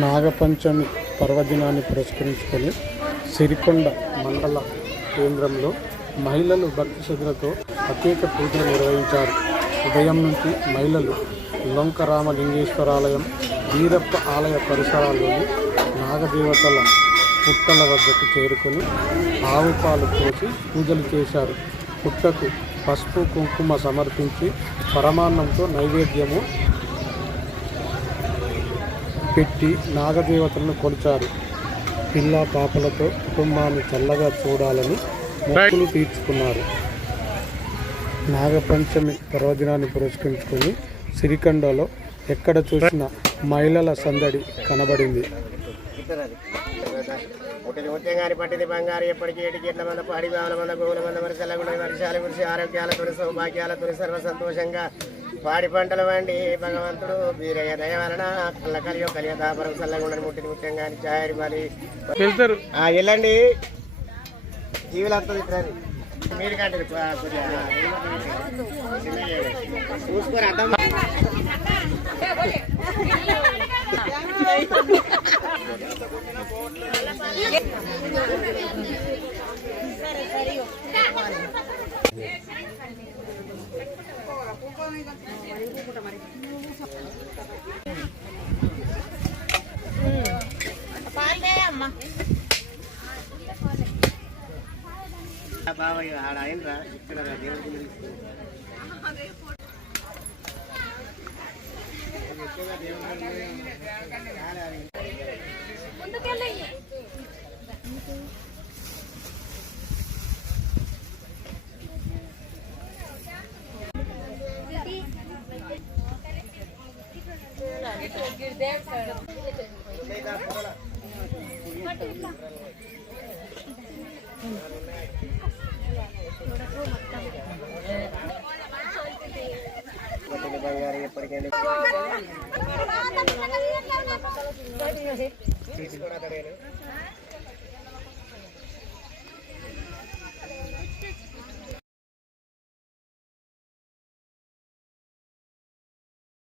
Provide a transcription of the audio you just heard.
నాగపంచమి పర్వదినాన్ని పురస్కరించుకొని సిరికొండ మండల కేంద్రంలో మహిళలు భక్తి శ్రద్ధలతో ప్రత్యేక పూజలు నిర్వహించారు. ఉదయం నుంచి మహిళలు లొంక రామలింగేశ్వరాలయం, వీరప్ప ఆలయ పరిసరాల్లోని నాగదేవతల పుట్టల వద్దకు చేరుకొని ఆవు పాలు పోసి పూజలు చేశారు. పుట్టకు పసుపు కుంకుమ సమర్పించి పరమాన్నంతో నైవేద్యము పెట్టి నాగదేవతలను కొలిచారు. పిల్ల పాపలతో కుటుంబాన్ని చల్లగా చూడాలని మొక్కులు తీర్చుకున్నారు. నాగపంచమి పర్వదినాన్ని పురస్కరించుకొని సిరికొండలో ఎక్కడ చూసినా మహిళల సందడి కనబడింది. ముత్యంగాని పట్టిది బంగారు ఎప్పటికీ ఏటికి ఎట్ల మంద పాడి బావల మంద గోవుల మంద వరిసలగుండ వర్షాల కురిసి ఆరోగ్యాలతో సౌభాగ్యాలతో సర్వ సంతోషంగా పాడి పంటలు వండి భగవంతుడు వీరయ్య దయ వలన కళ్ళ కలియో కలియ దాపరం చల్లగుండని ముట్టిది ముత్యంగాని చాయరి బలి వెళ్ళండి జీవులంతా తిట్టండి మీరు కంటే చూసుకొని అర్థం బాబాయ్ ఆడ అయినరా ఇక్కడ దేవుడికి బంగారు ఎప్పటికైనా తీసుకోవడం